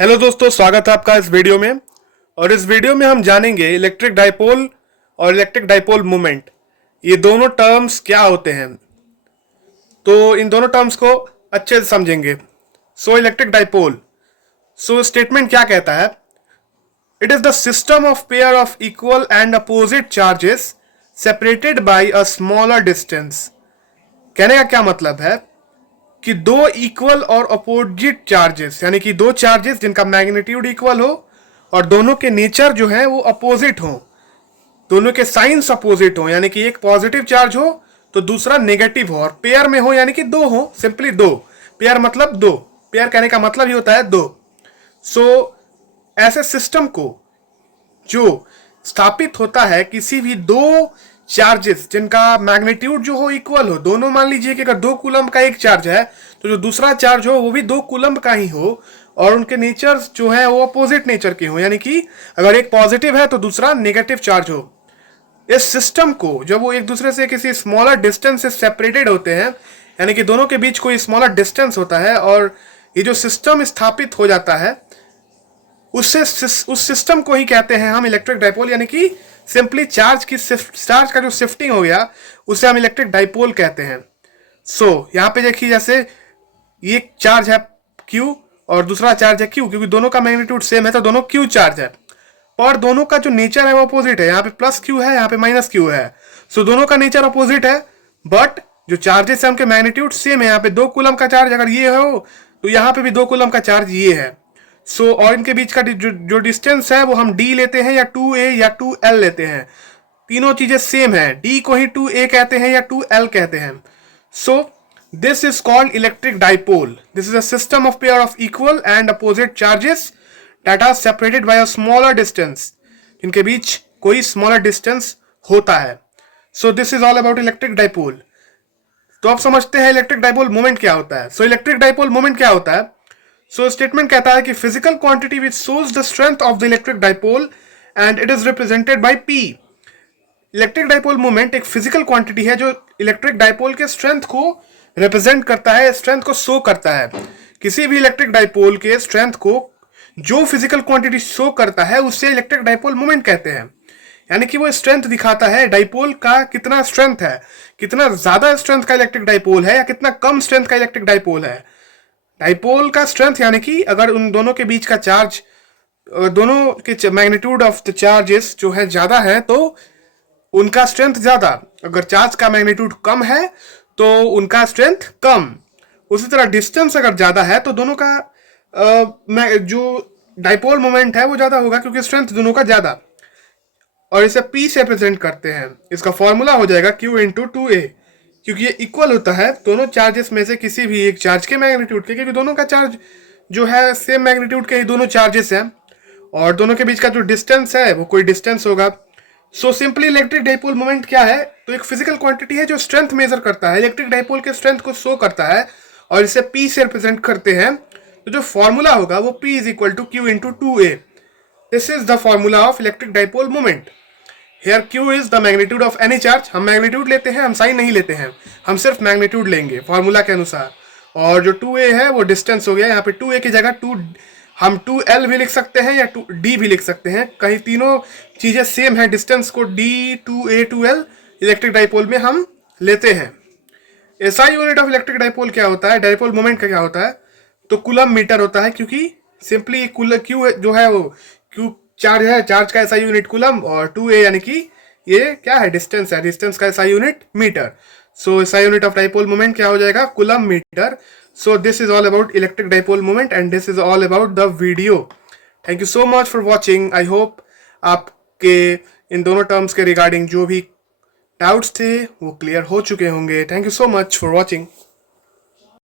Hello दोस्तों, स्वागत है आपका इस वीडियो में। और इस वीडियो में हम जानेंगे इलेक्ट्रिक डाइपोल और इलेक्ट्रिक डाइपोल मोमेंट, ये दोनों टर्म्स क्या होते हैं। तो इन दोनों टर्म्स को अच्छे से समझेंगे। इलेक्ट्रिक डाइपोल, स्टेटमेंट क्या कहता है? It is the system of pair of equal and opposite charges separated by a smaller distance. कहने का क्या मतलब है कि दो इक्वल और अपोजिट चार्जेस, यानी कि दो चार्जेस जिनका मैग्नीट्यूड इक्वल हो और दोनों के नेचर जो है वो अपोजिट हो, दोनों के साइंस अपोजिट हो, यानी कि एक पॉजिटिव चार्ज हो तो दूसरा नेगेटिव हो, और पेयर में हो यानी कि दो हो, सिंपली दो। पेयर मतलब दो, पेयर कहने का मतलब ही होता है दो। ऐसे सिस्टम को जो स्थापित होता है किसी भी दो चार्जेस जिनका मैग्नीट्यूड जो हो इक्वल हो, दोनों मान लीजिए कि अगर 2 कूलम का एक चार्ज है तो जो दूसरा चार्ज हो वो भी 2 कूलम का ही हो, और उनके नेचर जो है वो अपोजिट नेचर के हो, यानी कि अगर एक पॉजिटिव है तो दूसरा नेगेटिव चार्ज हो। इस सिस्टम को जब वो एक दूसरे से किसी स्मॉलर डिस्टेंस से सेपरेटेड होते हैं, यानी कि दोनों के बीच कोई स्मॉलर डिस्टेंस होता है, और ये जो सिस्टम स्थापित हो जाता है उस सिस्टम को ही कहते हैं हम इलेक्ट्रिक डाइपोल, यानी कि सिंपली चार्ज का जो शिफ्टिंग हो गया उसे हम इलेक्ट्रिक डाइपोल कहते हैं। यहाँ पे देखिए, जैसे ये चार्ज है Q और दूसरा चार्ज है Q, क्योंकि दोनों का मैग्नीट्यूड सेम है तो दोनों Q चार्ज है, और दोनों का जो नेचर है वो अपोजिट है। यहाँ पे प्लस Q है, यहाँ पे माइनस Q है। दोनों का नेचर अपोजिट है, बट जो चार्जेस है उनके मैग्नीट्यूड सेम है। यहाँ पे 2 कूलम का चार्ज अगर ये हो तो यहाँ पे भी 2 कूलम का चार्ज ये है। और इनके बीच का जो डिस्टेंस है वो हम d लेते हैं या 2a या 2l लेते हैं। तीनों चीजें सेम है, d को ही 2a कहते हैं या 2l कहते हैं। This is called electric dipole. This is a system of pair of equal and opposite charges that are separated by a smaller distance, इनके बीच कोई स्मॉलर डिस्टेंस होता है। This is all about electric dipole. तो आप समझते हैं electric dipole moment क्या होता है। इलेक्ट्रिक डाइपोल मोमेंट क्या होता है? स्टेटमेंट कहता है कि physical quantity which shows the strength of the electric dipole and it is represented by P। Electric dipole moment एक फिजिकल क्वांटिटी है जो इलेक्ट्रिक डाइपोल के स्ट्रेंथ को रिप्रेजेंट करता है, स्ट्रेंथ को शो करता है। किसी भी इलेक्ट्रिक डाइपोल के स्ट्रेंथ को जो फिजिकल क्वांटिटी शो करता है उससे इलेक्ट्रिक डाइपोल मोमेंट कहते हैं। यानी कि वो स्ट्रेंथ दिखाता है डाइपोल का कितना स्ट्रेंथ है, कितना ज्यादा स्ट्रेंथ का इलेक्ट्रिक डाइपोल है या कितना कम स्ट्रेंथ का इलेक्ट्रिक डाइपोल है। डाइपोल का स्ट्रेंथ यानी कि अगर उन दोनों के बीच का चार्ज, दोनों के मैग्नीट्यूड ऑफ द चार्जेस जो है ज्यादा है तो उनका स्ट्रेंथ ज्यादा, अगर चार्ज का मैग्नीट्यूड कम है तो उनका स्ट्रेंथ कम। उसी तरह डिस्टेंस अगर ज्यादा है तो दोनों का जो डाइपोल मोमेंट है वो ज्यादा होगा, क्योंकि स्ट्रेंथ दोनों का ज्यादा। और इसे P से रिप्रेजेंट करते हैं। इसका फॉर्मूला हो जाएगा Q इंटू 2a, क्योंकि ये इक्वल होता है दोनों चार्जेस में से किसी भी एक चार्ज के मैग्नीट्यूड के, क्योंकि दोनों का चार्ज जो है सेम मैग्नीट्यूड के ही दोनों चार्जेस हैं, और दोनों के बीच का जो डिस्टेंस है वो कोई डिस्टेंस होगा। सिंपली इलेक्ट्रिक डाइपोल मोमेंट क्या है? तो एक फिजिकल क्वांटिटी है जो स्ट्रेंथ मेजर करता है, इलेक्ट्रिक डाइपोल के स्ट्रेंथ को शो करता है, और इसे P से रिप्रेजेंट करते हैं। तो जो फॉर्मूला होगा वो P is equal to Q into 2a। This is the formula of electric dipole moment. Here Q is the magnitude of any charge। हम मैग्नीट्यूड लेते हैं, हम साइन नहीं लेते हैं, हम सिर्फ मैग्नीट्यूड लेंगे फॉर्मूला के अनुसार। और जो 2a है वो डिस्टेंस हो गया। यहाँ पे 2a की जगह हम 2l भी लिख सकते हैं या 2d भी लिख सकते हैं, कहीं तीनों चीजें सेम है। डिस्टेंस को d, 2a, 2l electric dipole में हम लेते हैं। SI unit of electric dipole क्या होता है, डाइपोल मोमेंट का क्या होता है? तो कूलम मीटर होता है, क्योंकि सिंपली Q जो है वो Q चार्ज है, चार्ज का SI यूनिट कूलम, और 2a यानी कि ये क्या है, डिस्टेंस है, डिस्टेंस का SI unit metre. SI unit of dipole moment क्या हो जाएगा? Coulomb metre. This is all about electric dipole moment and this is all about the video. Thank you so much for watching. I hope आपके इन दोनों terms के regarding जो भी doubts थे वो क्लियर हो चुके होंगे। Thank you so much for watching.